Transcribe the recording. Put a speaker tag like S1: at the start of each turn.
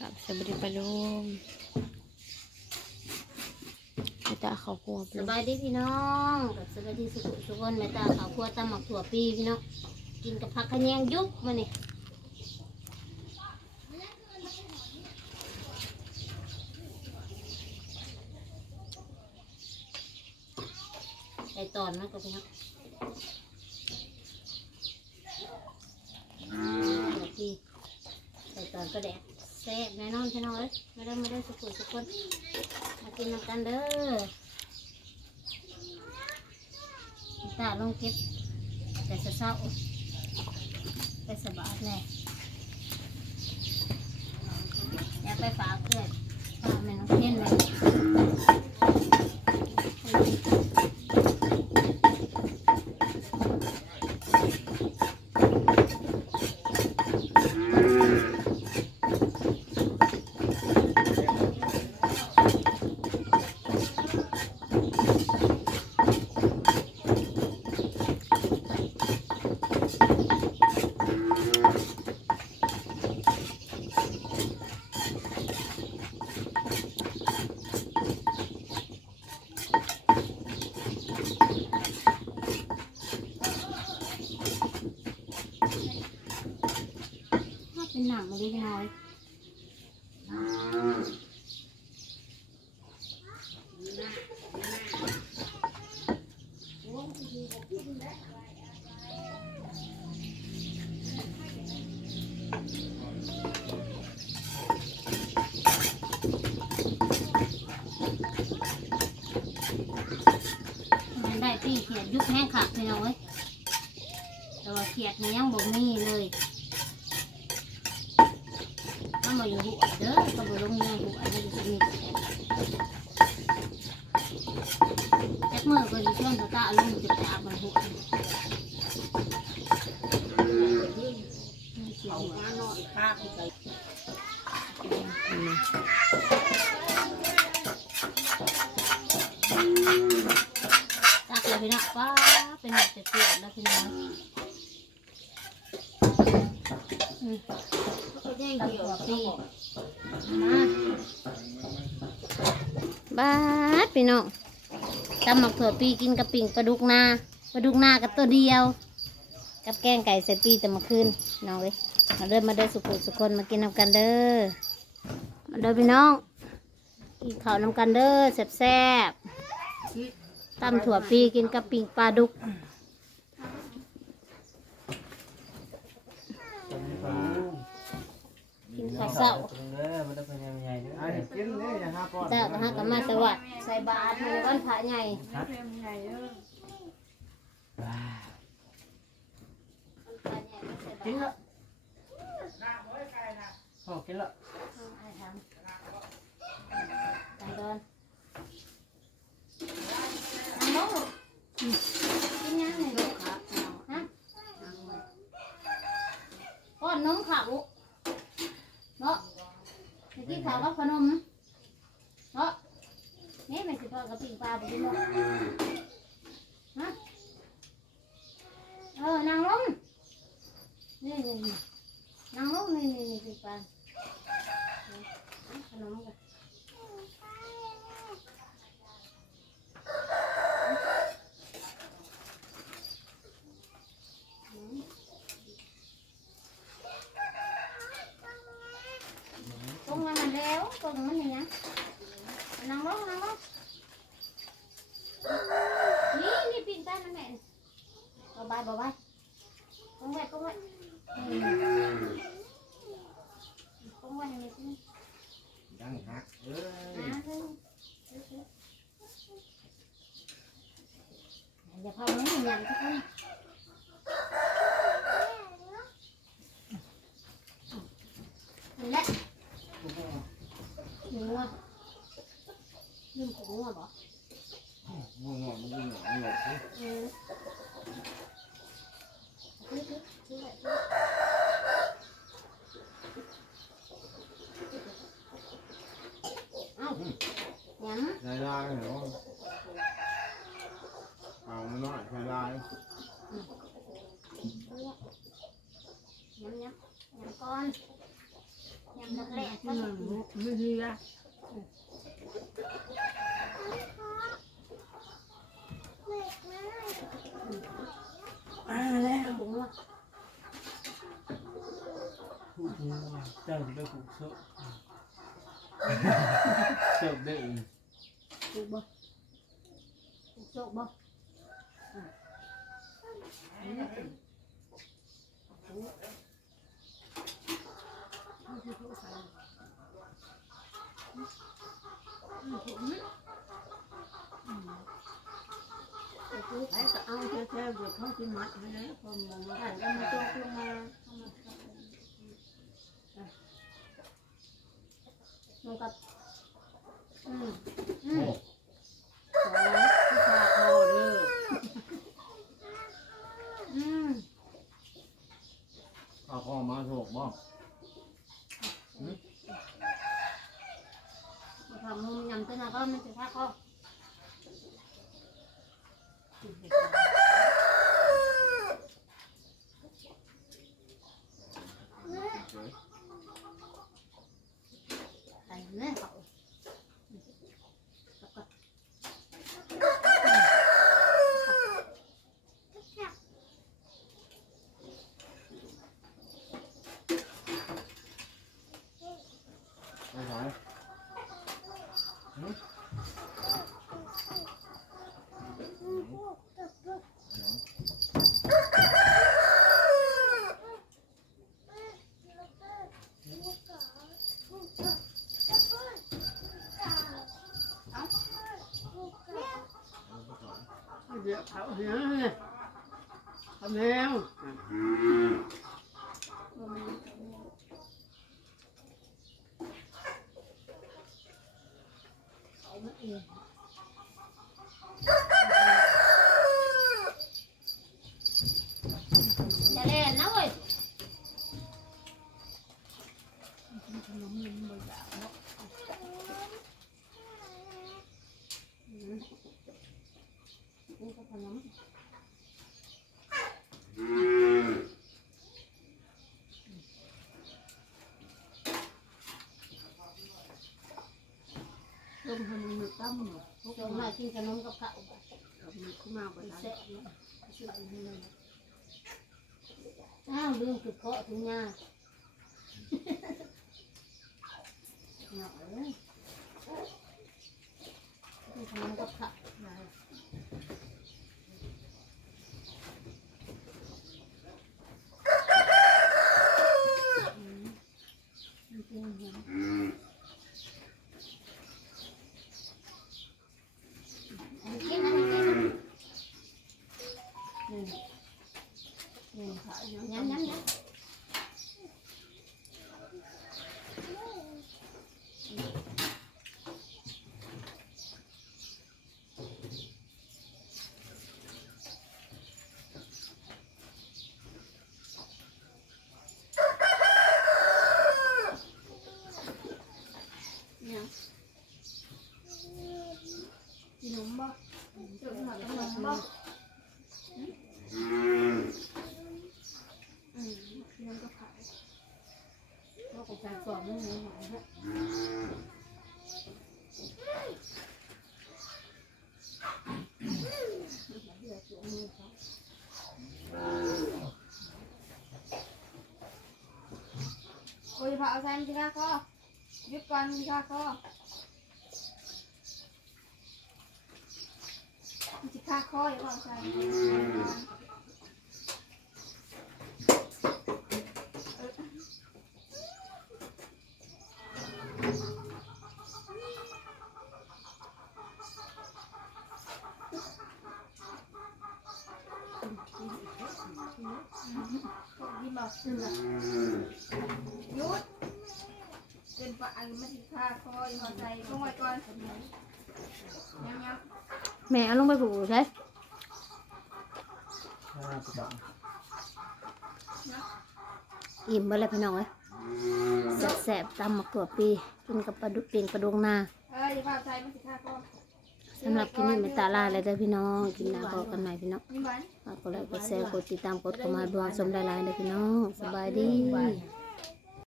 S1: กับสวัสดีปะลุงไม่ตาเขาวครัวป
S2: ส
S1: ลุง
S2: บายดีพี่น้องกับสบายดีสุขสุขคนแม่ตาขาวคั่วตำหมักถั่วปีพี่น้องกินกับผักขะแยงยุบมานี่ใส่ตอนนะกับพี่น้องถั่วปีใส่ตอนก็แดก แซ่บแน่นอนพี่น้องเอ้ยไม่ได้ไม่ได้สุขสุขคนมากินน้ำกันเด้อตาลงเก็บแต่เศร้าไปสบายแน่อยากไปฝากเพื่อนฝากแม่น้องเช่นเลยถ้าเป็นหนังมันเล็กน้อยมันได้ปี เขียดยุบแห้งขาดพี่น้องเอ้ยแต่ว่าเขียดนี่ยังบ่มีเลยถ้ามาอยู่หัวเด้อก็บ่ลงยังหัวนี่จะมีแจ็คเมื่อก็จะชวนตาตาลงจะไปอาบมันหัวเอามาหน่อยข้าไปใส่ตักเลยพี่น้องป้าเป็นแบบจะเกลียดแล้วพี่น้องอืม ตัด หัวปีมา
S1: บ้าดพี่น้อง
S2: ตำหมักถั่วปีกินกับปิ่งปลาดุกนาปลาดุกนากับตัวเดียว กับแกงไก่ใส่ปีแต่มาคืนน้องเว้ยมาเดินมาเดินสุขุสุคนมากินน้ำกันเด้อมาเดินพี่น้องกินข้าวน้ำกันเด้อแซ่บๆตำถั่วปีกินกับปิ่งปลาดุก เศร้า
S3: เด้อมันต้องพยายามใหญ่เด้อ
S4: ไอ้กินเด้ออย่าหาป้อน
S2: เศร้าก็หากมาสวัสดิ์ใส่บาตรมื้อวันพระใหญ่ไม่เพิ่มใหญ่เด้อ
S3: กินละโอ้กินละ
S2: ตาดอนน้ำบ่กินยังไงฮะป้อนนมข้าว ข้าวกับขนมเนาะนี่มันสิพอกับปิ่งปลาไปกินเนาะฮะเออนางลงนี่นี่นี่นางลงนี่นี่นี่ปิ้งปลาขนมกัน กลมมันยังนั่งร้องนางร้องนี่นี่ปีนใต้มันแม่บ๊ายบายบ๊ายบายก้มไว้ก้มไว้ก้มไว้ยยันขึ้
S4: ดังฮักเอ้ย
S2: อย่าพามันอย่างนี้ทุกคน กุ้งอ่ะบอก
S4: มันหอมมัน
S2: หอมหอมอืมเอ้ายัง
S4: ได้ได้เหรอเอาไม่น้อยใช้ได้
S2: ยำยำยำก้อนยำดอกแรกก็
S5: ไม่ดีอ่ะ
S2: อ่าแล้วบุ้งว่า
S3: พูดถึงว่าเจ้าจะไปปลูกโซ่เจ้าได้อีก
S2: ถูกบ่ถูกโซกบ่ ไอ้ก็เอา
S5: เอาแท้ๆเดี๋ยวเขาจะมัดให้แล้วพอมองว่า
S2: ผ่านกันมาตัวขึ้นมาลงกับอืมอืม
S5: ขอผู้ชายคอเด้อ
S2: อืม
S4: เอาข้อมาโถกบ่
S2: ทำมือยำตัวนะก็มันจะทักก็
S4: Thank
S5: you. ดี๋ยวเขาเหี้ยเลยทำแล้ว
S2: เขาไม่เองจะเล่นนะเว้ย
S5: ต้มให้มันมีตั้มหมดพวก
S2: ลงมากินขนมกับข้าว
S5: เรามีขึ้นมาบ่
S2: มัน
S5: ได้
S2: แซ่บเนาะช่วยให้มันอ้าวลืมคือเคาะถึงยาเนาะเอ้ย เราก็ใส่กล่องนี่หน่อยฮะเดี๋ยวจุ่มมือเขา
S1: โอ้ยพาเอาใส่มันสิค่ะข้อหยุดก่อนสิค่ะข้อมันสิค่ะข้ออย่าบอกใส่ บอกหยุดเป็นปะอันมันสิค่ะข้อย่าบอกใส่ลงไว้ก่อนยังยัง
S2: แม่เอาลงไปผูกใช่
S3: ห้าสิบบาท
S2: อิ่มไปเลยพี่น้องเอ้ยแสบๆตำมะเขือปีกินกับปลาดุกปียงปลาดวงนา
S1: เอ้ยอย่าพาใส่มันสิค่ะข้อ
S2: สำหรับกินนี้ไม่ตาลาเลยเด้อพี่น้องกินน้ำพอกันใหม่พี่น้องฝากกดไลค์กดแชร์กดติดตามกดเข้ามาดวงสมหลายๆเด้อพี่น้องสบายดี